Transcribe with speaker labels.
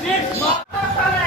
Speaker 1: ঠিক